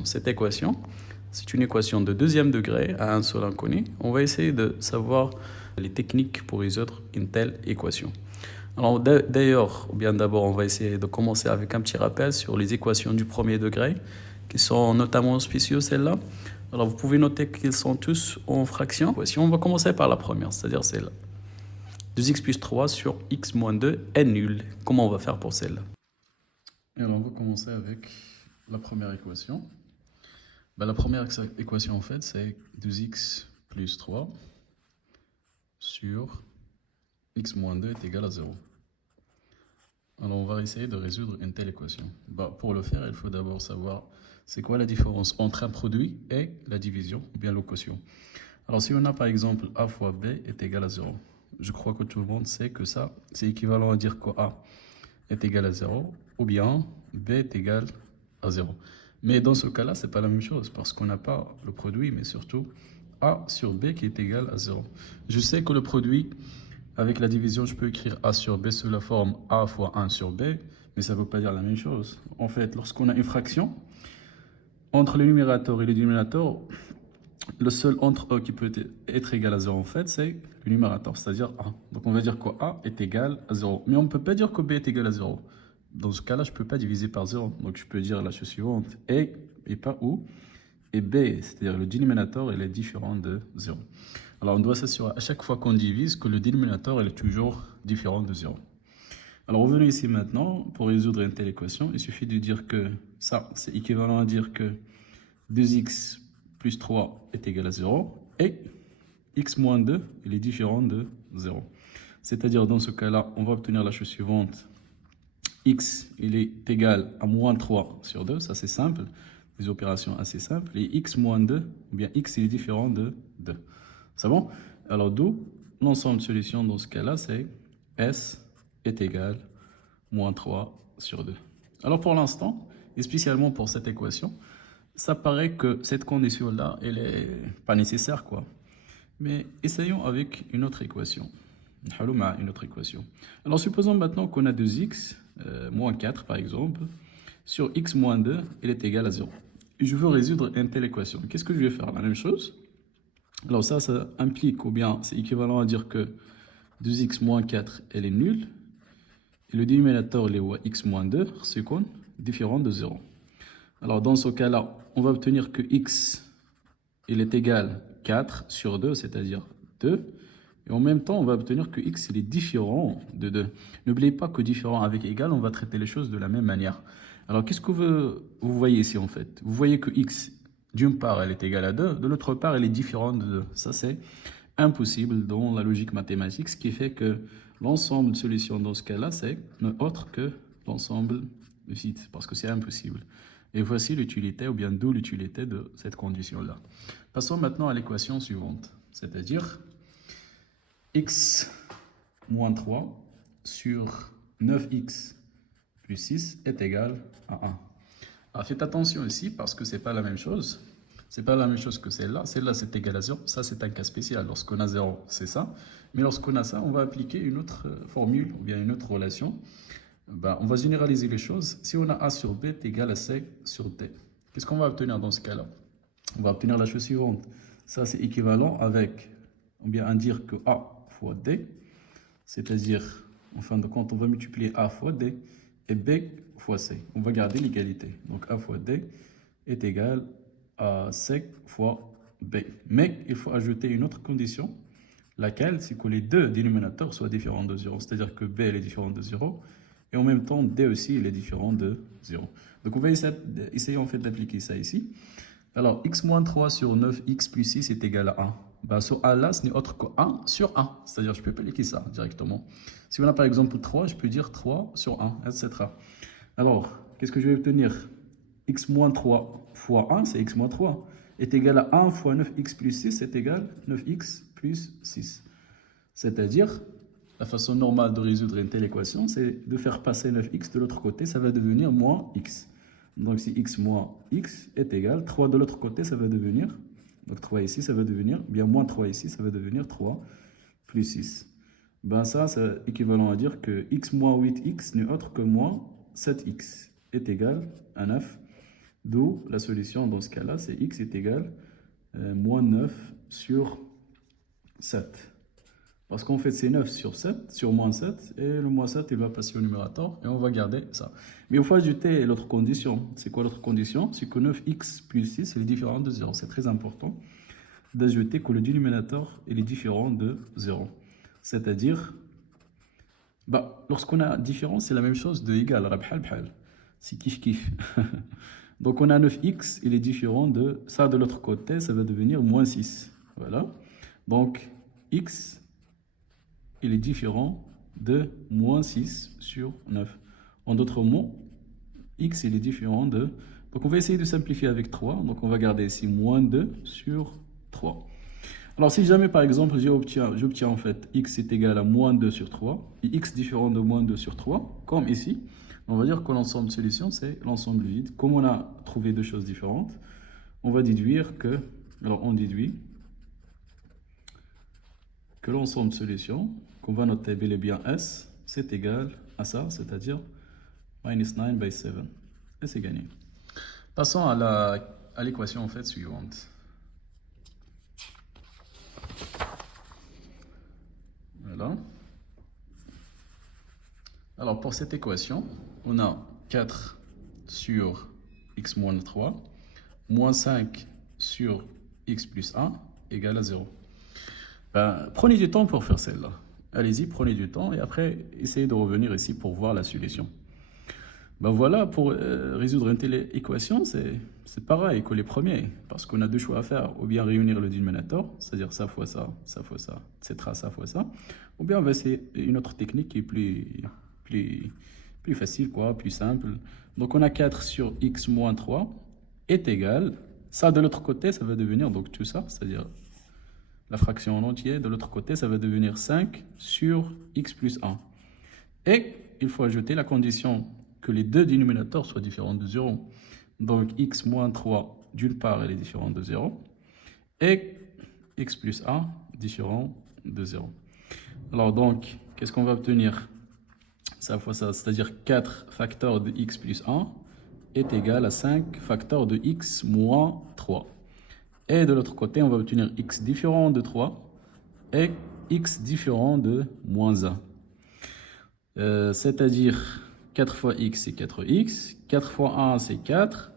équation. Cette équation, c'est une équation de deuxième degré à un seul inconnu. On va essayer de savoir les techniques pour résoudre une telle équation. Alors d'ailleurs, ou bien d'abord, on va essayer de commencer avec un petit rappel sur les équations du premier degré, qui sont notamment spéciaux celles-là. Alors vous pouvez noter qu'ils sont tous en fraction. On va commencer par la première, c'est-à-dire celle-là. 2x plus 3 sur x moins 2 est nul. Comment on va faire pour celle-là? Alors on va commencer avec la première équation. La première équation en fait c'est 2x plus 3 sur x moins 2 est égal à 0. Alors on va essayer de résoudre une telle équation. Pour le faire, il faut d'abord savoir c'est quoi la différence entre un produit et la division, ou bien le quotient. Alors si on a par exemple a fois b est égal à 0, je crois que tout le monde sait que ça, c'est équivalent à dire que a est égal à 0, ou bien b est égal à 0. Mais dans ce cas-là, c'est pas la même chose, parce qu'on n'a pas le produit, mais surtout a sur b qui est égal à 0. Je sais que le produit, avec la division, je peux écrire a sur b sous la forme a fois 1 sur b, mais ça ne veut pas dire la même chose. En fait, lorsqu'on a une fraction, entre le numérateur et le dénominateur, le seul entre eux qui peut être égal à 0 en fait, c'est le numérateur, c'est-à-dire a. Donc on va dire que a est égal à 0. Mais on ne peut pas dire que b est égal à 0. Dans ce cas-là, je ne peux pas diviser par 0. Donc je peux dire la chose suivante, et pas ou, et b, c'est-à-dire le dénominateur, il est différent de 0. Alors on doit s'assurer à chaque fois qu'on divise que le dénominateur il est toujours différent de 0. Alors revenons ici maintenant, pour résoudre une telle équation, il suffit de dire que ça, c'est équivalent à dire que 2x plus 3 est égal à 0 et x moins 2 il est différent de 0. C'est-à-dire dans ce cas-là, on va obtenir la chose suivante. X il est égal à moins 3 sur 2, ça c'est simple, des opérations assez simples. Et x moins 2, ou bien x il est différent de 2. C'est bon? Alors d'où l'ensemble de solutions dans ce cas-là, c'est S est égal à moins 3 sur 2. Alors pour l'instant, et spécialement pour cette équation, ça paraît que cette condition-là, elle n'est pas nécessaire, quoi. Mais essayons avec une autre équation. Une autre équation. Alors supposons maintenant qu'on a 2x moins 4 par exemple, sur x moins 2, il est égal à 0. Et je veux résoudre une telle équation. Qu'est-ce que je vais faire? La même chose. Alors ça implique, ou bien c'est équivalent à dire que 2x moins 4, elle est nulle. Et le dénominateur, il est x moins 2, c'est différent de 0. Alors dans ce cas-là, on va obtenir que x, il est égal à 4 sur 2, c'est-à-dire 2. Et en même temps, on va obtenir que x, il est différent de 2. N'oubliez pas que différent avec égal, on va traiter les choses de la même manière. Alors qu'est-ce que vous voyez ici en fait? Vous voyez que x, d'une part, elle est égale à 2, de l'autre part, elle est différente de 2. Ça, c'est impossible dans la logique mathématique, ce qui fait que l'ensemble de solutions dans ce cas-là, c'est autre que l'ensemble vide, parce que c'est impossible. Et voici l'utilité, ou bien d'où l'utilité de cette condition-là. Passons maintenant à l'équation suivante, c'est-à-dire x moins 3 sur 9x plus 6 est égal à 1. Alors faites attention ici parce que ce n'est pas la même chose. Ce n'est pas la même chose que celle-là. Celle-là, c'est égal à 0. Ça, c'est un cas spécial. Lorsqu'on a 0, c'est ça. Mais lorsqu'on a ça, on va appliquer une autre formule ou bien une autre relation. On va généraliser les choses. Si on a a sur b est égal à c sur d, qu'est-ce qu'on va obtenir dans ce cas-là? On va obtenir la chose suivante. Ça, c'est équivalent avec, ou bien à dire que a fois d, c'est-à-dire, en fin de compte, on va multiplier a fois d et b fois c. On va garder l'égalité. Donc a fois d est égal à c fois b. Mais il faut ajouter une autre condition, laquelle, c'est que les deux dénominateurs soient différents de 0. C'est-à-dire que b est différent de 0 et en même temps d aussi il est différent de 0. Donc on va essayer en fait d'appliquer ça ici. Alors x moins 3 sur 9x plus 6 est égal à 1. Ce a là, ce n'est autre que 1 sur 1. C'est-à-dire je peux appliquer ça directement. Si on a par exemple 3, je peux dire 3 sur 1, etc. Alors, qu'est-ce que je vais obtenir? X moins 3 fois 1, c'est x moins 3, est égal à 1 fois 9x plus 6, c'est égal à 9x plus 6. C'est-à-dire, la façon normale de résoudre une telle équation, c'est de faire passer 9x de l'autre côté, ça va devenir moins x. Donc si x moins x est égal, 3 de l'autre côté, ça va devenir, donc 3 ici, ça va devenir, bien moins 3 ici, ça va devenir 3 plus 6. Ça, c'est équivalent à dire que x moins 8x n'est autre que moins 7x est égal à 9. D'où la solution dans ce cas-là, c'est x est égal moins 9 sur 7. Parce qu'en fait, c'est 9 sur 7, sur moins 7, et le moins 7, il va passer au numérateur, et on va garder ça. Mais il faut ajouter l'autre condition. C'est quoi l'autre condition? C'est que 9x plus 6 est différent de 0. C'est très important d'ajouter que le dénominateur est différent de 0. C'est-à-dire, lorsqu'on a différent, c'est la même chose de égal. C'est kiff-kiff. Donc on a 9x, il est différent de ça de l'autre côté, ça va devenir moins 6. Voilà. Donc x, il est différent de moins 6 sur 9. En d'autres mots, x, il est différent de... Donc on va essayer de simplifier avec 3. Donc on va garder ici moins 2 sur 3. Alors si jamais par exemple j'obtiens en fait x est égal à moins 2 sur 3 et x différent de moins 2 sur 3, comme ici, on va dire que l'ensemble de solution c'est l'ensemble vide. Comme on a trouvé deux choses différentes, on va déduire que, alors on déduit que l'ensemble de solution, qu'on va noter bel et bien S, c'est égal à ça, c'est-à-dire minus 9 by 7. Et c'est gagné. Passons à l'équation en fait suivante. Voilà. Alors pour cette équation, on a 4 sur x moins 3, moins 5 sur x plus 1 égale à 0. Prenez du temps pour faire celle-là. Allez-y, prenez du temps et après, essayez de revenir ici pour voir la solution. Voilà, pour résoudre une telle équation, c'est pareil que les premiers, parce qu'on a deux choix à faire. Ou bien réunir le dénominateur, c'est-à-dire ça fois ça, ça fois ça, etc., ça fois ça. Ou bien on va essayer une autre technique qui est plus facile, quoi, plus simple. Donc on a 4 sur x moins 3 est égal. Ça, de l'autre côté, ça va devenir donc tout ça, c'est-à-dire la fraction en entier. De l'autre côté, ça va devenir 5 sur x plus 1. Et il faut ajouter la condition que les deux dénominateurs soient différents de 0. Donc x moins 3, d'une part, elle est différente de 0. Et x plus 1, différent de 0. Alors donc, qu'est-ce qu'on va obtenir? Ça fois ça, c'est-à-dire 4 facteurs de x plus 1 est égal à 5 facteurs de x moins 3. Et de l'autre côté, on va obtenir x différent de 3 et x différent de moins 1. C'est-à-dire 4 fois x c'est 4x, 4 fois 1 c'est 4,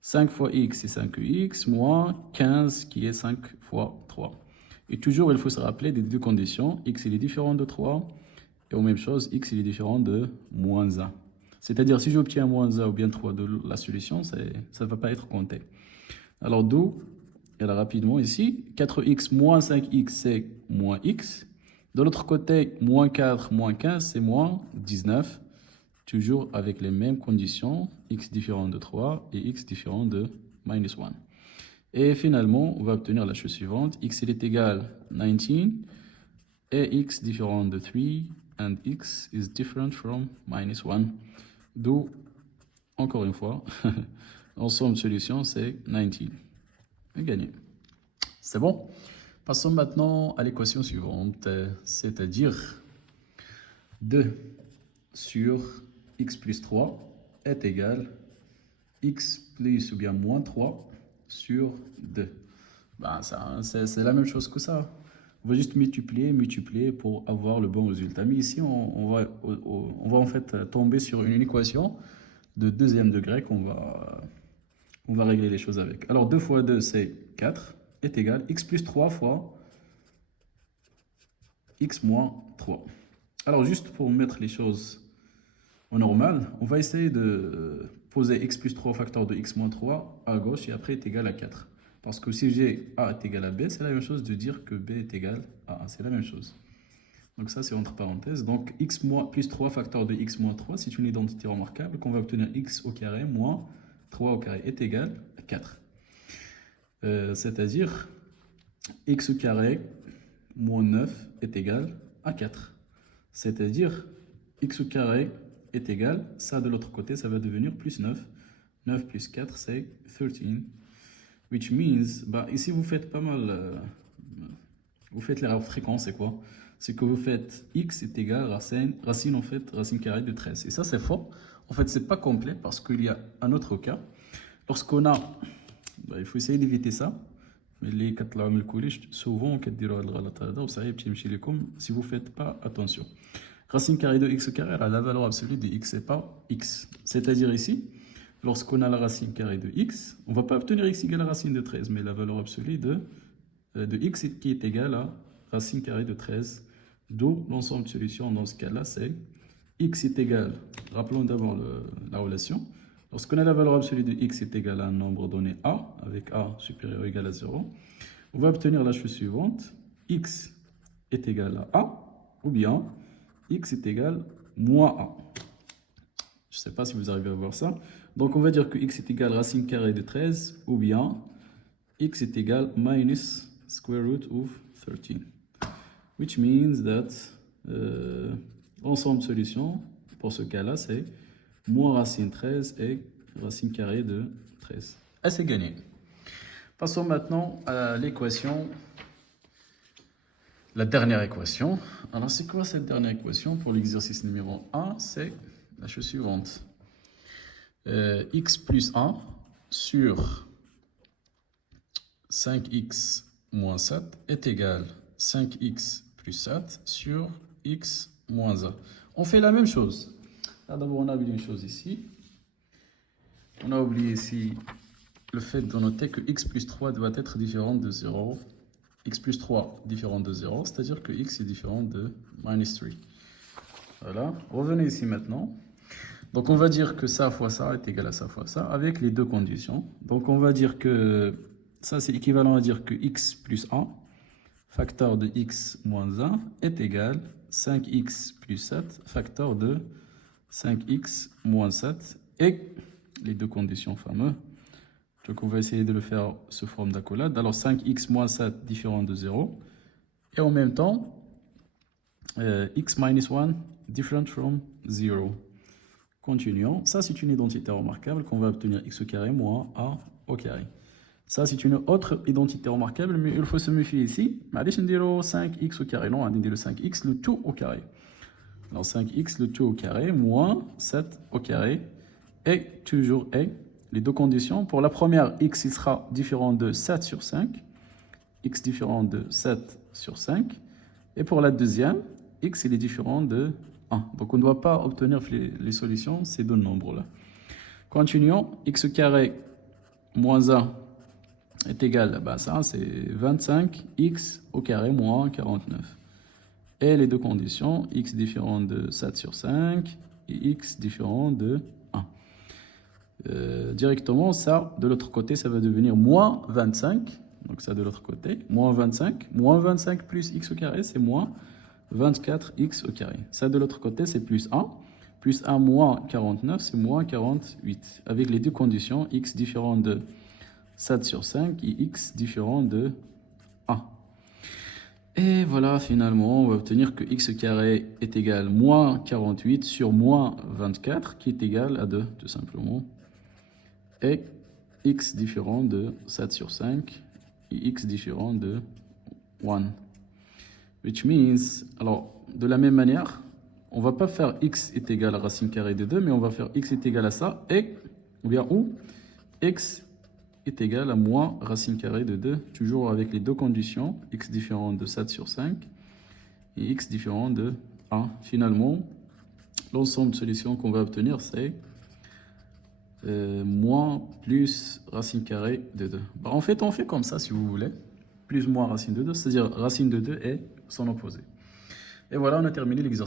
5 fois x c'est 5x, moins 15 qui est 5 fois 3. Et toujours, il faut se rappeler des deux conditions, x il est différent de 3, et aux mêmes choses, x il est différent de moins 1. C'est-à-dire, si j'obtiens moins 1 ou bien 3 de la solution, ça ne va pas être compté. Alors, d'où, et là rapidement ici, 4x moins 5x c'est moins x. De l'autre côté, moins 4, moins 15, c'est moins 19. Toujours avec les mêmes conditions, x différent de 3 et x différent de minus 1. Et finalement, on va obtenir la chose suivante. X il est égal à 19 et x différent de 3 and x is different from minus 1. D'où, encore une fois, l'ensemble de solution c'est 19. Et gagné. C'est bon? Passons maintenant à l'équation suivante, c'est-à-dire 2 sur x plus 3 est égal x plus ou bien moins 3 sur 2. C'est la même chose que ça. On va juste multiplier pour avoir le bon résultat. Mais ici, on va en fait tomber sur une équation de deuxième degré qu'on va régler les choses avec. Alors 2 fois 2 c'est 4 est égal x plus 3 fois x moins 3. Alors juste pour mettre les choses au normal, on va essayer de poser x plus 3 facteur de x moins 3 à gauche et après est égal à 4. Parce que si j'ai a est égal à b, c'est la même chose de dire que b est égal à a. C'est la même chose. Donc ça c'est entre parenthèses. Donc x plus 3 facteur de x moins 3, c'est une identité remarquable qu'on va obtenir x au carré moins 3 au carré est égal à 4. C'est-à-dire x au carré moins 9 est égal à 4. C'est-à-dire x au carré est égal, ça de l'autre côté, ça va devenir plus 9. 9 plus 4, c'est 13. Which means, ici vous faites pas mal, vous faites l'erreur fréquente, c'est quoi? C'est que vous faites x est égal à racine carrée de 13. Et ça c'est faux. En fait, c'est pas complet parce qu'il y a un autre cas. lorsqu'on a, il faut essayer d'éviter ça. Mais les كطلعوا من الكوليج souvent كديروا هاد الغلط هذا وصعيب تيمشي لكم si vous faites pas attention. Racine carrée de x au carré, la valeur absolue de x c'est pas x. C'est-à-dire ici, lorsqu'on a la racine carrée de x, on ne va pas obtenir x égale à racine de 13, mais la valeur absolue de x qui est égale à racine carrée de 13. D'où l'ensemble de solutions dans ce cas-là, c'est x est égal, rappelons d'abord la relation. Lorsqu'on a la valeur absolue de x est égale à un nombre donné a, avec a supérieur ou égal à 0, on va obtenir la chose suivante, x est égal à a, ou bien x est égal à moins a. Je ne sais pas si vous arrivez à voir ça. Donc on va dire que x est égal à racine carrée de 13, ou bien x est égal à minus square root of 13. Which means that l'ensemble de solutions, pour ce cas-là, c'est moins racine 13 et racine carrée de 13. Et c'est gagné. Passons maintenant à l'équation, la dernière équation. Alors c'est quoi cette dernière équation pour l'exercice numéro 1? C'est la chose suivante. X plus 1 sur 5x moins 7 est égal à 5x plus 7 sur x moins 1. On fait la même chose. D'abord, on a oublié une chose ici. On a oublié ici le fait de noter que x plus 3 doit être différent de 0. X plus 3 différent de 0, c'est-à-dire que x est différent de minus 3. Voilà. Revenez ici maintenant. Donc, on va dire que ça fois ça est égal à ça fois ça, avec les deux conditions. Donc, on va dire que ça, c'est équivalent à dire que x plus 1, facteur de x moins 1, est égal à 5x plus 7, facteur de 5x moins 7, et les deux conditions fameuses. Donc, on va essayer de le faire sous forme d'accolade. Alors, 5x moins 7 différent de 0, et en même temps, x minus 1 different from 0. Continuons. Ça, c'est une identité remarquable qu'on va obtenir x au carré moins a au carré. Ça, c'est une autre identité remarquable, mais il faut se méfier ici. Allez, on dirait 5x au carré. Non, on dirait le 5x, le tout au carré. Alors, 5x, le tout au carré, moins 7 au carré, et toujours et. Les deux conditions. Pour la première, x il sera différent de 7 sur 5. X différent de 7 sur 5. Et pour la deuxième, x il est différent de 1. Donc, on ne doit pas obtenir les solutions, ces deux nombres-là. Continuons. X au carré moins 1 est égal, ça c'est 25x au carré moins 49. Et les deux conditions, x différent de 7 sur 5 et x différent de 1. Directement, ça, de l'autre côté, ça va devenir moins 25. Donc ça de l'autre côté, moins 25. Moins 25 plus x au carré, c'est moins 24x au carré. Ça de l'autre côté, c'est plus 1. Plus 1 moins 49, c'est moins 48. Avec les deux conditions, x différent de 7 sur 5 et x différent de 1. Et voilà, finalement, on va obtenir que x au carré est égal à moins 48 sur moins 24, qui est égal à 2, tout simplement. Et x différent de 7 sur 5 et x différent de 1. Which means, alors, de la même manière, on ne va pas faire x est égal à racine carrée de 2, mais on va faire x est égal à ça, et, ou bien où x est égal à moins racine carrée de 2, toujours avec les deux conditions, x différent de 7 sur 5 et x différent de 1. Finalement, l'ensemble de solutions qu'on va obtenir, c'est moins plus racine carrée de 2. En fait, on fait comme ça, si vous voulez, plus moins racine de 2, c'est-à-dire racine de 2 et son opposé. Et voilà, on a terminé l'exercice.